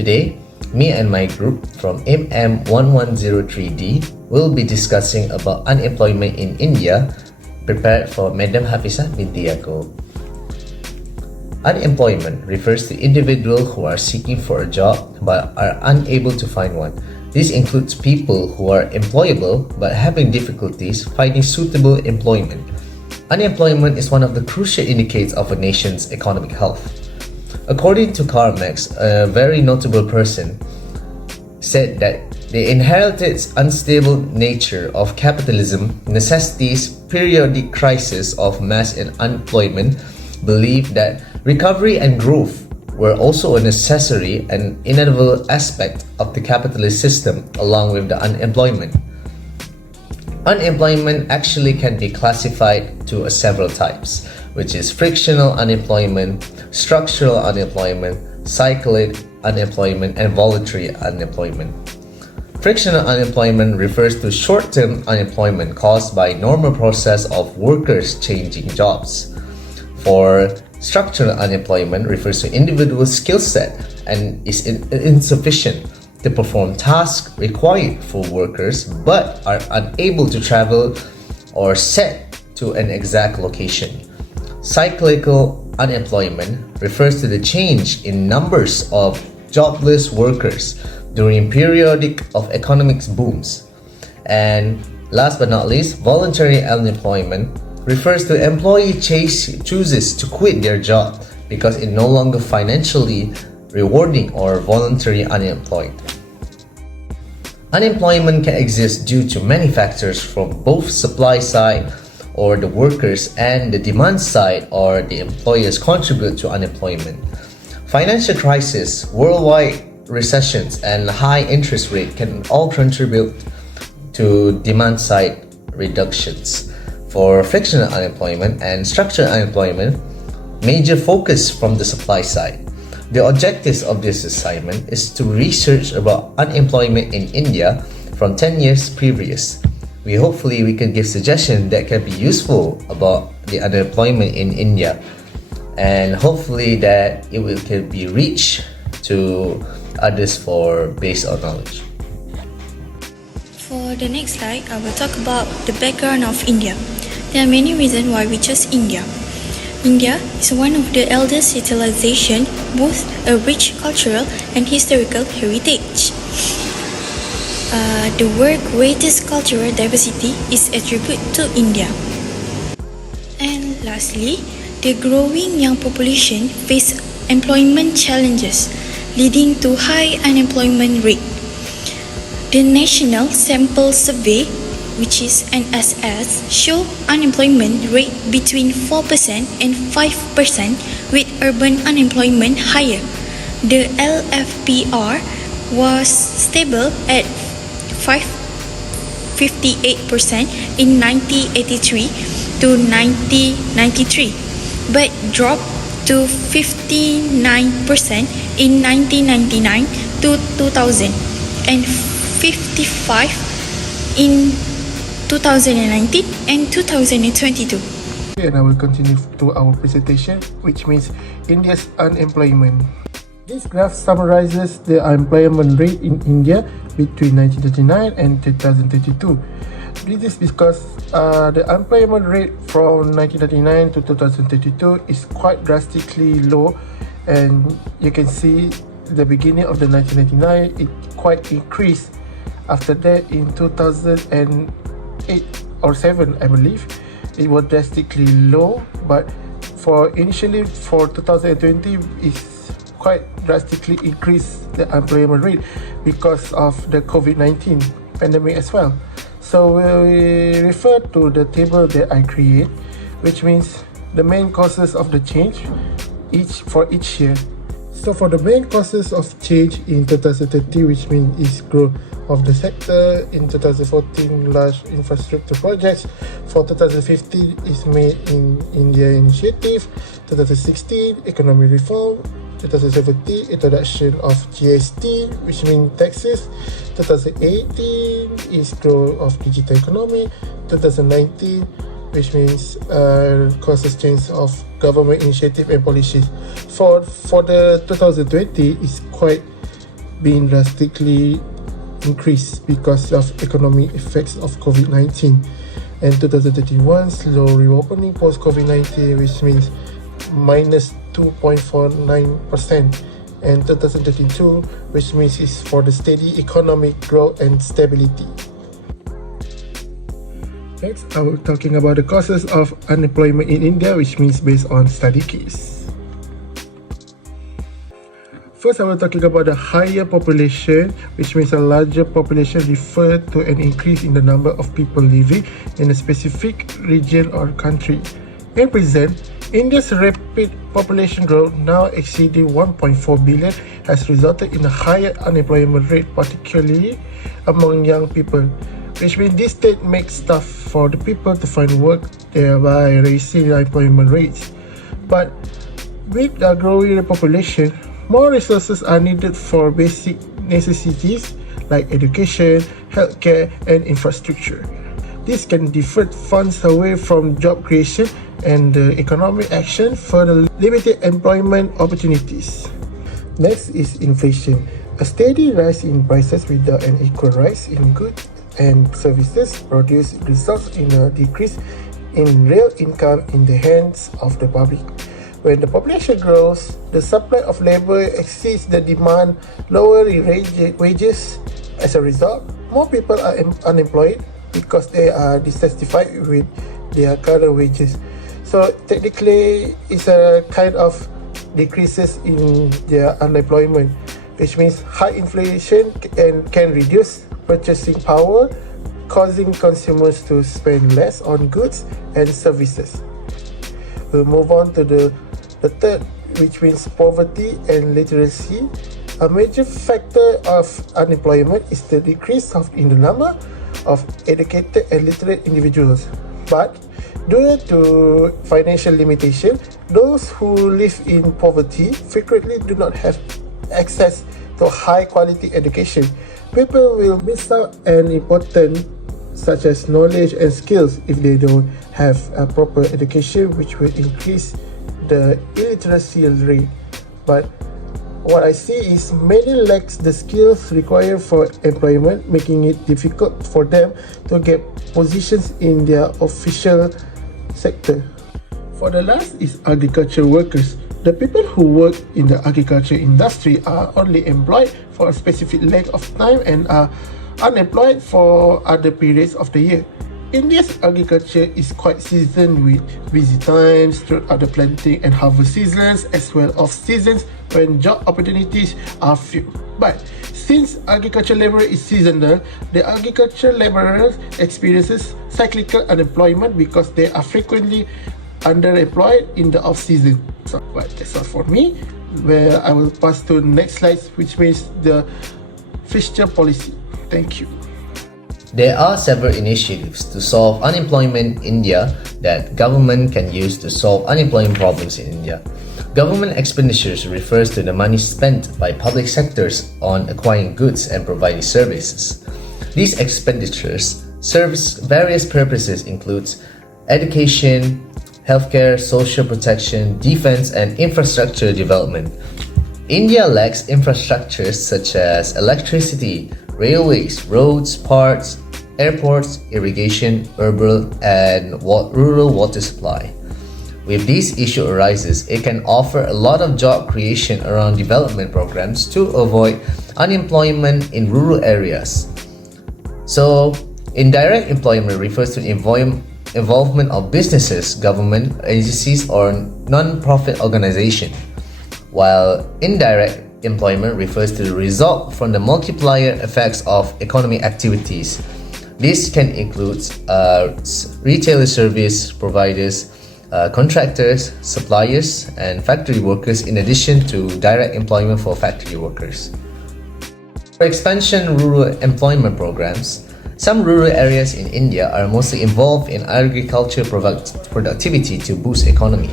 Today, me and my group from MM1103D will be discussing about unemployment in India, prepared for Madam Hafizah binti Yaakob. Unemployment refers to individuals who are seeking for a job but are unable to find one. This includes people who are employable but having difficulties finding suitable employment. Unemployment is one of the crucial indicators of a nation's economic health. According to Karl Marx, a very notable person said that the inherited unstable nature of capitalism necessitates periodic crisis of mass unemployment, believed that recovery and growth were also a necessary and inevitable aspect of the capitalist system along with the unemployment. Unemployment actually can be classified to several types, which is frictional unemployment, structural unemployment, cyclic unemployment, and voluntary unemployment. Frictional unemployment refers to short-term unemployment caused by normal process of workers changing jobs. For structural unemployment refers to individual skill set and is insufficient to perform tasks required for workers but are unable to travel or set to an exact location. Cyclical unemployment refers to the change in numbers of jobless workers during periodic of economic booms. And last but not least, voluntary unemployment refers to employee chooses to quit their job because it no longer financially rewarding or voluntary unemployed. Unemployment can exist due to many factors from both supply side or the workers and the demand side or the employers contribute to unemployment. Financial crisis, worldwide recessions, and high interest rate can all contribute to demand side reductions. For frictional unemployment and structural unemployment, major focus from the supply side. The objectives of this assignment is to research about unemployment in India from 10 years previous. Hopefully we can give suggestions that can be useful about the unemployment in India, and hopefully that can be reached to others for based on knowledge. For the next slide, I will talk about the background of India. There are many reasons why we chose India. India is one of the eldest civilizations, both a rich cultural and historical heritage. The world's greatest cultural diversity is attributed to India. And lastly, the growing young population face employment challenges, leading to high unemployment rate. The National Sample Survey, which is NSS, show unemployment rate between 4% and 5%, with urban unemployment higher. The LFPR was stable at 58% in 1983 to 1993, but dropped to 59% in 1999 to 2000 and 55% in 2019 and 2022. And I will continue to our presentation, which means India's unemployment. This graph summarizes the unemployment rate in India between 1939 and 2022. This is because the unemployment rate from 1939 to 2022 is quite drastically low, and you can see the beginning of the 1999 it quite increased. After that, in 2008 or 7, I believe, it was drastically low, but initially for 2020 it's quite drastically increased the unemployment rate because of the COVID-19 pandemic as well. So we refer to the table that I create, which means the main causes of the change for each year. So for the main causes of change in 2030, which means is growth of the sector. In 2014, large infrastructure projects. For 2015 is made in India Initiative. 2016, economic reform. 2017, introduction of GST, which means taxes. 2018 is growth of digital economy. 2019, which means causes change of government initiative and policies. For the 2020 is quite been drastically increased because of economic effects of COVID-19. And 2031 slow reopening post COVID-19, which means minus 2.49%, and 2032, which means is for the steady economic growth and stability. Next, I will talking about the causes of unemployment in India, which means based on study case. First, I will talking about the higher population, which means a larger population refer to an increase in the number of people living in a specific region or country. In present, India's rapid population growth, now exceeding 1.4 billion, has resulted in a higher unemployment rate, particularly among young people, which means this state makes tough for the people to find work, thereby raising employment rates. But with the growing population, more resources are needed for basic necessities like education, healthcare, and infrastructure. This can divert funds away from job creation and economic action for the limited employment opportunities. Next is inflation. A steady rise in prices without an equal rise in goods and services produce results in a decrease in real income in the hands of the public. When the population grows, the supply of labor exceeds the demand, lowering wages. As a result, more people are unemployed because they are dissatisfied with their current wages. So technically, it's a kind of decreases in their unemployment, which means high inflation can reduce purchasing power, causing consumers to spend less on goods and services. We'll move on to the third, which means poverty and literacy. A major factor of unemployment is the decrease in the number of educated and literate individuals. But due to financial limitation, those who live in poverty frequently do not have access to high quality education. People will miss out on important such as knowledge and skills if they don't have a proper education, which will increase the illiteracy rate. But what I see is many lacks the skills required for employment, making it difficult for them to get positions in their official sector. For the last is agriculture workers. The people who work in the agriculture industry are only employed for a specific length of time and are unemployed for other periods of the year. India's agriculture is quite seasoned with busy times throughout the planting and harvest seasons, as well as seasons when job opportunities are few. But since agriculture labor is seasonal, the agriculture laborers experiences cyclical unemployment because they are frequently underemployed in the off-season. So, but that's all for me, where I will pass to the next slide, which means the fiscal policy. Thank you. There are several initiatives to solve unemployment in India that government can use to solve unemployment problems in India. Government expenditures refers to the money spent by public sectors on acquiring goods and providing services. These expenditures serve various purposes includes education, healthcare, social protection, defense, and infrastructure development. India lacks infrastructures such as electricity, railways, roads, parks, airports, irrigation, urban and rural water supply. If this issue arises, it can offer a lot of job creation around development programs to avoid unemployment in rural areas. So, indirect employment refers to the involvement of businesses, government agencies, or non-profit organization, while indirect employment refers to the result from the multiplier effects of economic activities. This can include retailer service providers, contractors, suppliers, and factory workers, in addition to direct employment for factory workers. For expansion rural employment programs, some rural areas in India are mostly involved in agriculture productivity to boost economy.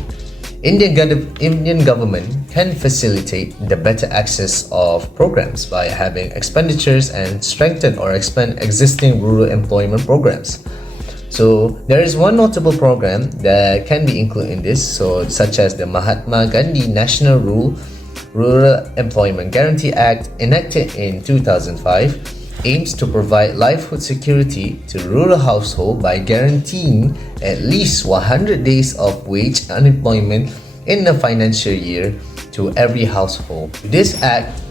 Indian government can facilitate the better access of programs by having expenditures and strengthen or expand existing rural employment programs. So there is one notable program that can be included in this, such as the Mahatma Gandhi National Rural Employment Guarantee Act, enacted in 2005, aims to provide livelihood security to rural households by guaranteeing at least 100 days of wage unemployment in a financial year to every household. With this act,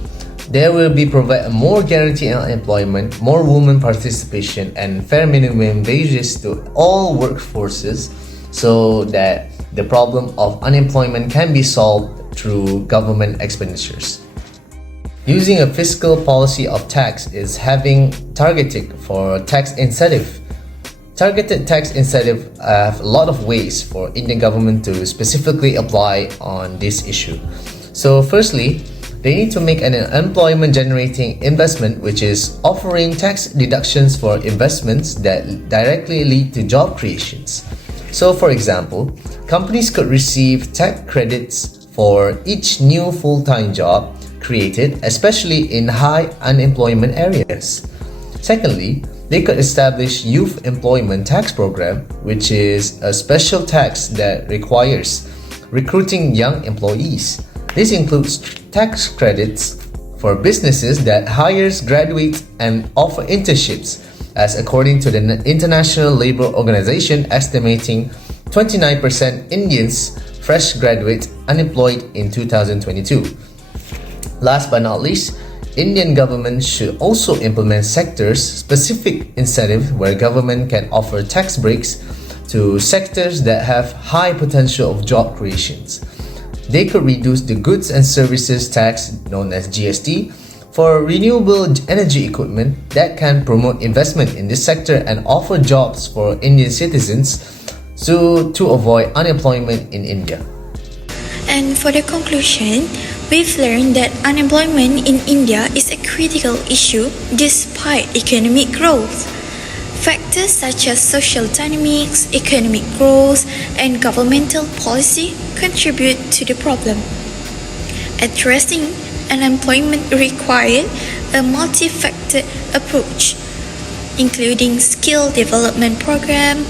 there will be provided more guaranteed employment, more women participation, and fair minimum wages to all workforces so that the problem of unemployment can be solved through government expenditures. Using a fiscal policy of tax is having targeted for tax incentive. Targeted tax incentive have a lot of ways for Indian government to specifically apply on this issue. So firstly, they need to make an employment generating investment, which is offering tax deductions for investments that directly lead to job creations. So for example, companies could receive tax credits for each new full-time job created, especially in high unemployment areas. Secondly, they could establish youth employment tax program, which is a special tax that requires recruiting young employees. This includes tax credits for businesses that hires graduates and offer internships, as according to the International Labour Organization estimating 29% Indians fresh graduates unemployed in 2022. Last but not least, Indian government should also implement sector-specific incentives where government can offer tax breaks to sectors that have high potential of job creations. They could reduce the goods and services tax, known as GST, for renewable energy equipment that can promote investment in this sector and offer jobs for Indian citizens to avoid unemployment in India. And for the conclusion, we've learned that unemployment in India is a critical issue despite economic growth. Factors such as social dynamics, economic growth, and governmental policy contribute to the problem. Addressing unemployment requires a multi-factor approach, including skill development program,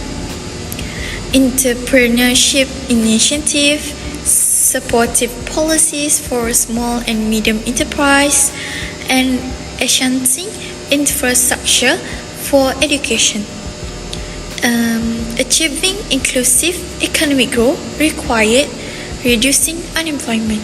entrepreneurship initiative, supportive policies for small and medium enterprise, and enhancing infrastructure for education. Achieving inclusive economic growth required reducing unemployment.